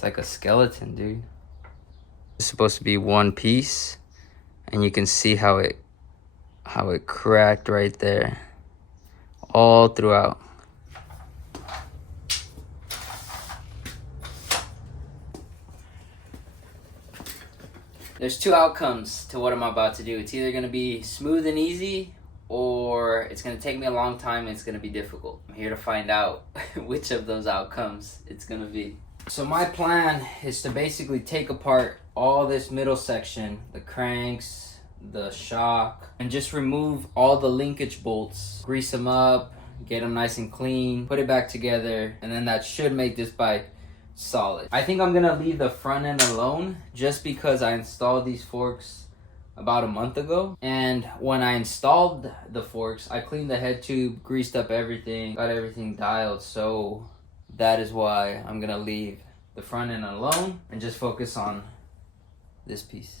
It's like a skeleton, dude. It's supposed to be one piece, and you can see how it cracked right there, all throughout. There's two outcomes to what I'm about to do. It's either gonna be smooth and easy, or it's gonna take me a long time and it's gonna be difficult. I'm here to find out which of those outcomes it's gonna be. So my plan is to basically take apart all this middle section, the cranks, the shock, and just remove all the linkage bolts, grease them up, get them nice and clean, put it back together, and then that should make this bike solid. I think I'm gonna leave the front end alone just because I installed these forks about a month ago, and when I installed the forks, I cleaned the head tube, greased up everything, got everything dialed, so that is why I'm gonna leave the front end alone and just focus on this piece.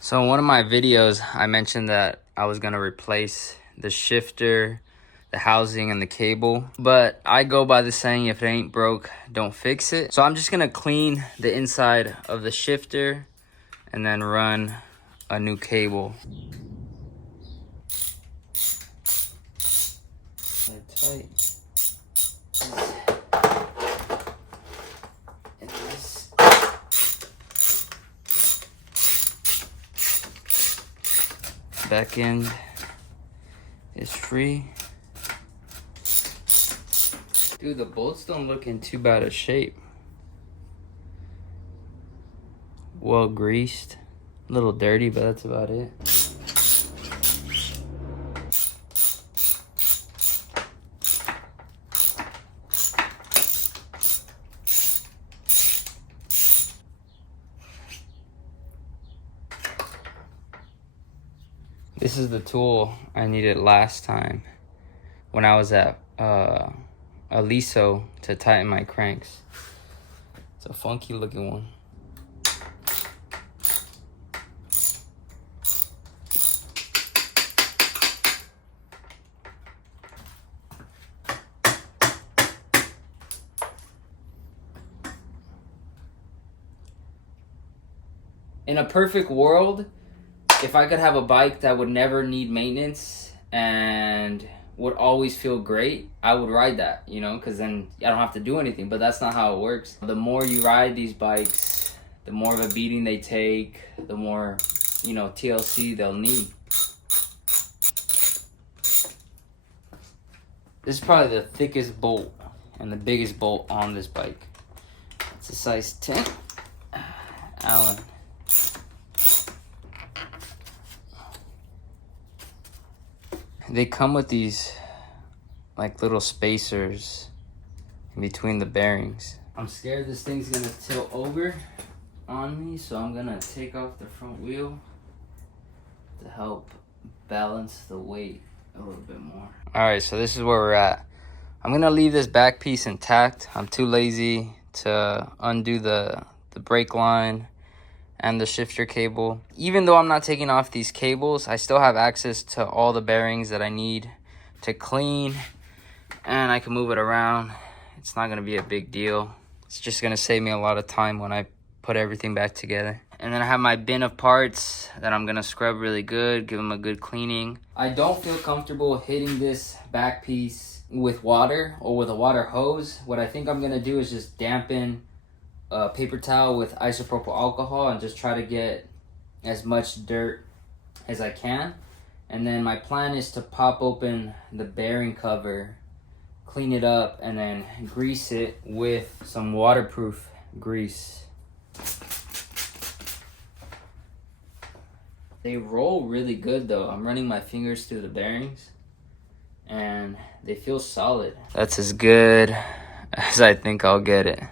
So in one of my videos, I mentioned that I was gonna replace the shifter, the housing, and the cable, but I go by the saying, if it ain't broke, don't fix it. So I'm just gonna clean the inside of the shifter and then run a new cable. Tight. And this back end is free. Dude, the bolts don't look in too bad a shape. Well greased. A little dirty, but that's about it. This is the tool I needed last time when I was at Aliso to tighten my cranks. It's a funky looking one. In a perfect world, if I could have a bike that would never need maintenance and would always feel great, I would ride that, you know, because then I don't have to do anything. But that's not how it works. The more you ride these bikes, the more of a beating they take, the more, you know, TLC they'll need. This is probably the thickest bolt and the biggest bolt on this bike. It's a size 10 Allen. They come with these like little spacers in between the bearings. I'm scared this thing's gonna tilt over on me, so I'm gonna take off the front wheel to help balance the weight a little bit more. All right, so this is where we're at. I'm gonna leave this back piece intact. I'm too lazy to undo the brake line and the shifter cable. Even though I'm not taking off these cables, I still have access to all the bearings that I need to clean, and I can move it around. It's not gonna be a big deal. It's just gonna save me a lot of time when I put everything back together. And then I have my bin of parts that I'm gonna scrub really good, give them a good cleaning. I don't feel comfortable hitting this back piece with water or with a water hose. What I think I'm gonna do is just dampen a paper towel with isopropyl alcohol and just try to get as much dirt as I can. And then my plan is to pop open the bearing cover, clean it up, and then grease it with some waterproof grease. They roll really good though. I'm running my fingers through the bearings and they feel solid. That's as good as I think I'll get it.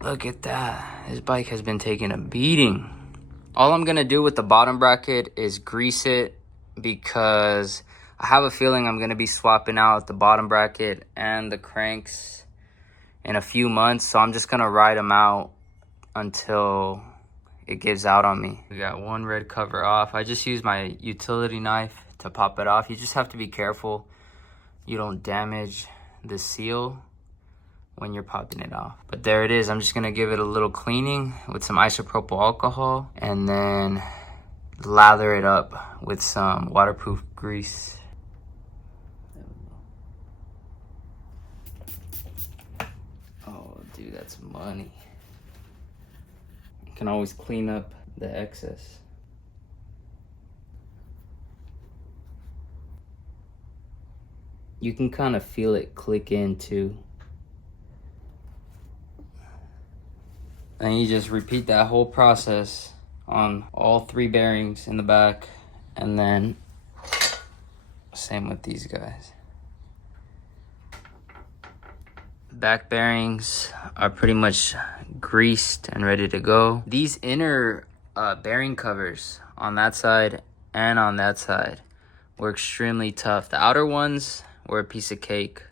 Look at that. This bike has been taking a beating. All I'm gonna do with the bottom bracket is grease it because I have a feeling I'm gonna be swapping out the bottom bracket and the cranks in a few months. So I'm just gonna ride them out until it gives out on me. We got one red cover off. I just used my utility knife to pop it off. You just have to be careful you don't damage the seal when you're popping it off. But there it is. I'm just gonna give it a little cleaning with some isopropyl alcohol and then lather it up with some waterproof grease. Oh, dude, that's money. You can always clean up the excess. You can kind of feel it click in too. And you just repeat that whole process on all 3 bearings in the back, and then same with these guys. Back bearings are pretty much greased and ready to go. These inner bearing covers on that side and on that side were extremely tough. The outer ones were a piece of cake,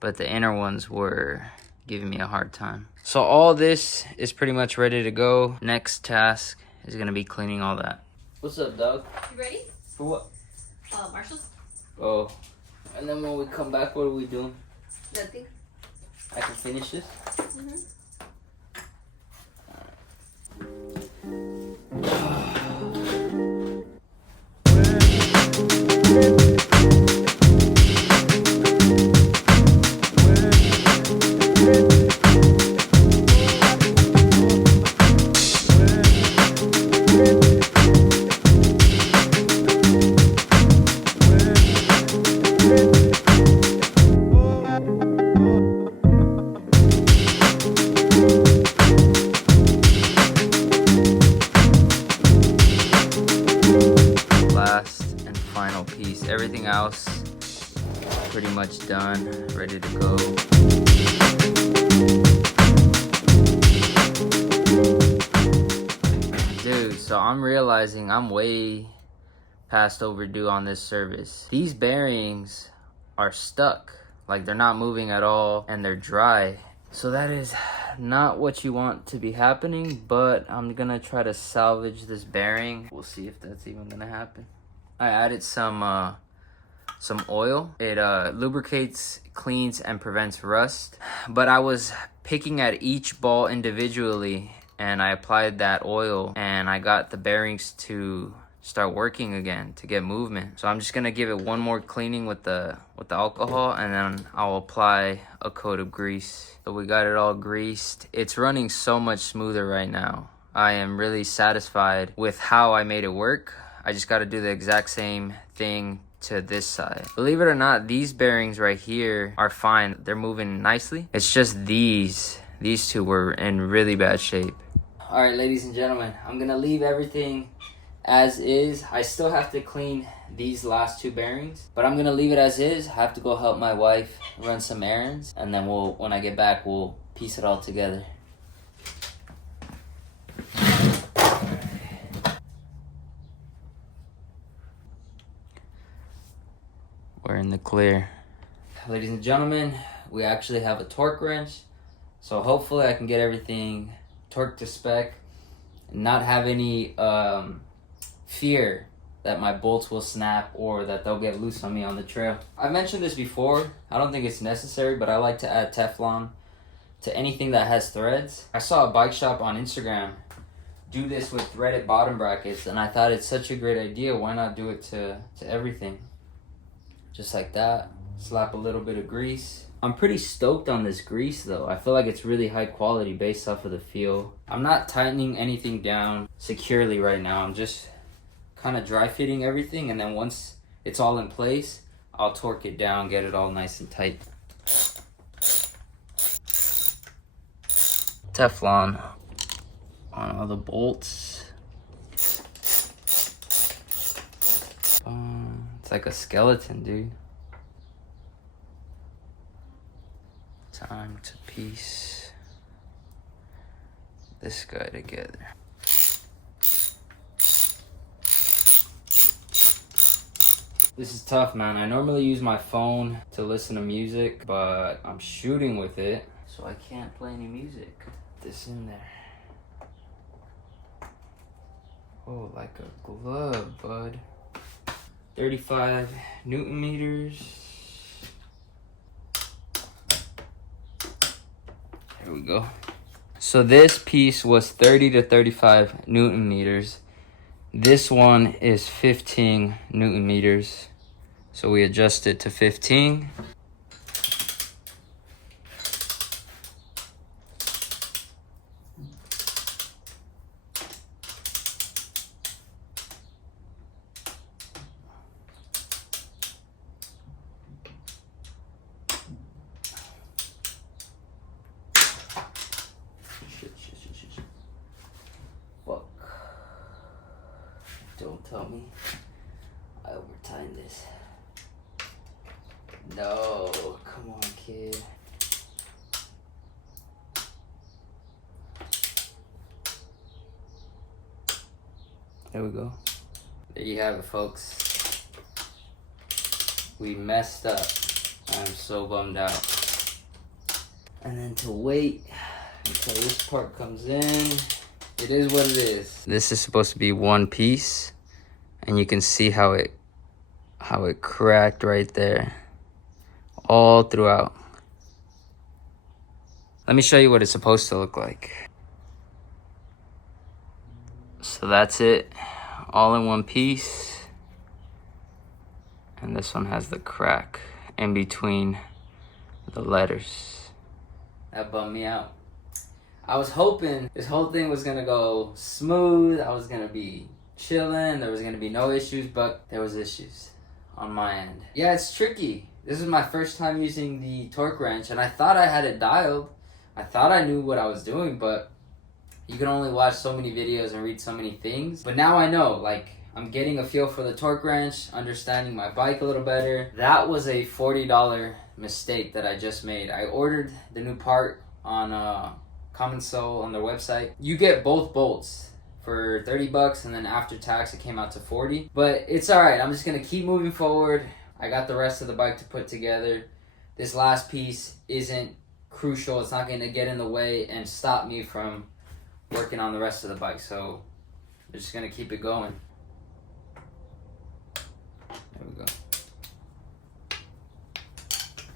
but the inner ones were giving me a hard time. So all this is pretty much ready to go. Next task is gonna be cleaning all that. What's up, dog? You ready? For what? Marshalls. Oh, and then when we come back, what are we doing? Nothing. I can finish this? Mm-hmm. Everything else pretty much done, ready to go. Dude, so I'm realizing I'm way past overdue on this service. These bearings are stuck, like they're not moving at all and they're dry. So that is not what you want to be happening, but I'm gonna try to salvage this bearing. We'll see if that's even gonna happen. I added some oil. It lubricates, cleans, and prevents rust. But I was picking at each ball individually, and I applied that oil, and I got the bearings to start working again, to get movement. So I'm just gonna give it one more cleaning with the alcohol, and then I'll apply a coat of grease. So we got it all greased. It's running so much smoother right now. I am really satisfied with how I made it work. I just got to do the exact same thing to this side. Believe it or not, these bearings right here are fine. They're moving nicely. It's just these two were in really bad shape. All right, ladies and gentlemen, I'm gonna leave everything as is. I still have to clean these last 2 bearings, but I'm gonna leave it as is. I have to go help my wife run some errands, and then when I get back, we'll piece it all together. We're in the clear. Ladies and gentlemen, we actually have a torque wrench. So hopefully I can get everything torqued to spec and not have any fear that my bolts will snap or that they'll get loose on me on the trail. I mentioned this before. I don't think it's necessary, but I like to add Teflon to anything that has threads. I saw a bike shop on Instagram do this with threaded bottom brackets, and I thought it's such a great idea. Why not do it to everything? Just like that. Slap a little bit of grease. I'm pretty stoked on this grease though. I feel like it's really high quality based off of the feel. I'm not tightening anything down securely right now. I'm just kind of dry fitting everything, and then once it's all in place, I'll torque it down, get it all nice and tight. Teflon on all the bolts. It's like a skeleton, dude. Time to piece this guy together. This is tough, man. I normally use my phone to listen to music, but I'm shooting with it, so I can't play any music. Put this in there. Oh, like a glove, bud. 35 Newton meters. There we go. So this piece was 30 to 35 Newton meters. This one is 15 Newton meters. So we adjust it to 15. Fuck. Don't tell me I overtimed this. No, come on, kid. There we go. There you have it, folks. We messed up. I'm so bummed out. And then to wait until this part comes in. It is what it is. This is supposed to be one piece, and you can see how it cracked right there, all throughout. Let me show you what it's supposed to look like. So that's it, all in one piece. And this one has the crack in between the letters. That bummed me out. I was hoping this whole thing was gonna go smooth. I was gonna be chilling. There was gonna be no issues, but there was issues on my end. Yeah, it's tricky. This is my first time using the torque wrench, and I thought I had it dialed. I thought I knew what I was doing, but you can only watch so many videos and read so many things. But now I know, like, I'm getting a feel for the torque wrench, understanding my bike a little better. That was a $40 mistake that I just made. I ordered the new part on Commencal on their website. You get both bolts for 30 bucks, and then after tax it came out to 40. But it's all right. I'm just gonna keep moving forward. I got the rest of the bike to put together. This last piece isn't crucial. It's not gonna get in the way and stop me from working on the rest of the bike. So we're just gonna keep it going. There we go.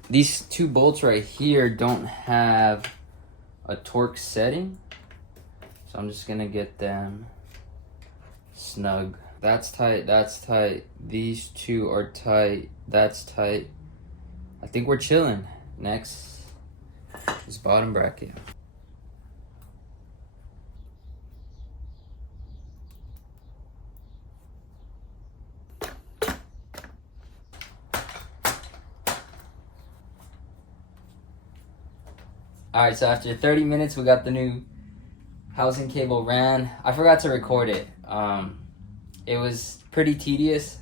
These two bolts right here don't have a torque setting, so I'm just gonna get them snug. That's tight, that's tight. These two are tight, that's tight. I think we're chilling. Next is bottom bracket. Alright, so after 30 minutes, we got the new housing cable ran. I forgot to record it. It was pretty tedious.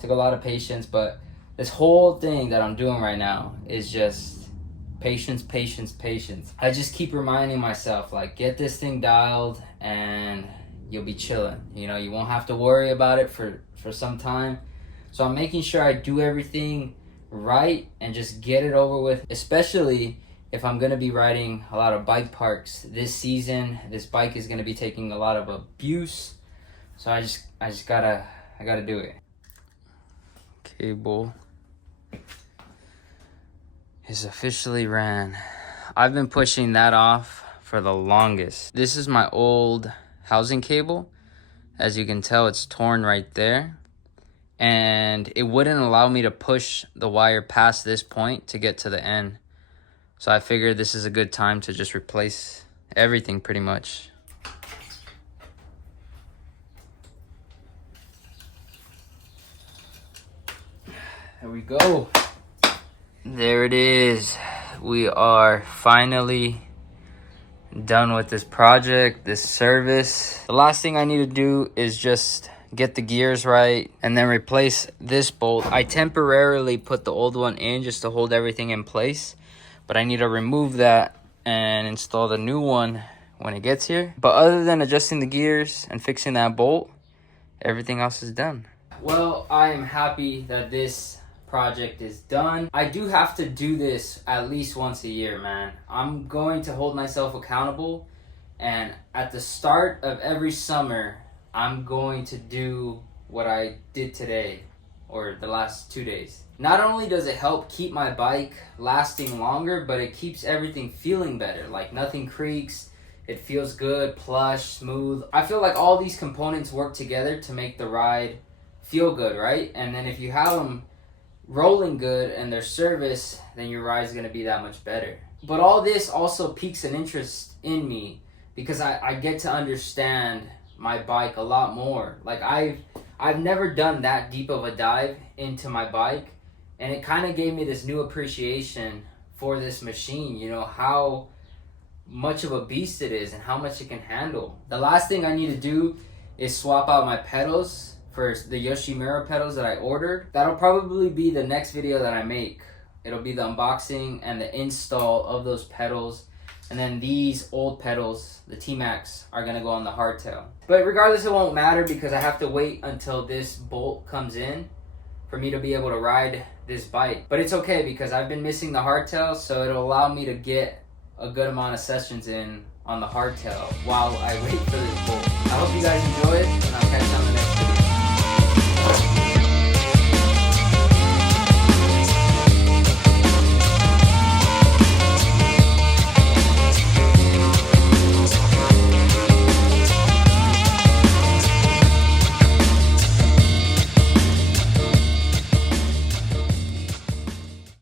Took a lot of patience, but this whole thing that I'm doing right now is just patience, patience, patience. I just keep reminding myself, like, get this thing dialed and you'll be chilling. You know, you won't have to worry about it for some time. So I'm making sure I do everything right and just get it over with, especially if I'm gonna be riding a lot of bike parks this season. This bike is gonna be taking a lot of abuse, so I gotta do it. Cable is officially ran. I've been pushing that off for the longest. This is my old housing cable. As you can tell, it's torn right there, and it wouldn't allow me to push the wire past this point to get to the end. So I figured this is a good time to just replace everything pretty much. There we go. There it is. We are finally done with this project, this service. The last thing I need to do is just get the gears right and then replace this bolt. I temporarily put the old one in just to hold everything in place, but I need to remove that and install the new one when it gets here. But other than adjusting the gears and fixing that bolt, everything else is done. Well, I am happy that this project is done. I do have to do this at least once a year, man. I'm going to hold myself accountable, and at the start of every summer I'm going to do what I did today, or the last 2 days. Not only does it help keep my bike lasting longer, but it keeps everything feeling better. Like nothing creaks, it feels good, plush, smooth. I feel like all these components work together to make the ride feel good, right? And then if you have them rolling good and their service, then your ride's gonna be that much better. But all this also piques an interest in me because I get to understand my bike a lot more. Like I've never done that deep of a dive into my bike, and it kind of gave me this new appreciation for this machine, you know, how much of a beast it is and how much it can handle. The last thing I need to do is swap out my pedals for the Yoshimura pedals that I ordered. That'll probably be the next video that I make. It'll be the unboxing and the install of those pedals. And then these old pedals, the T-Max, are gonna go on the hardtail. But regardless, it won't matter because I have to wait until this bolt comes in for me to be able to ride this bike. But it's okay because I've been missing the hardtail, so it'll allow me to get a good amount of sessions in on the hardtail while I wait for this bolt. I hope you guys enjoy it.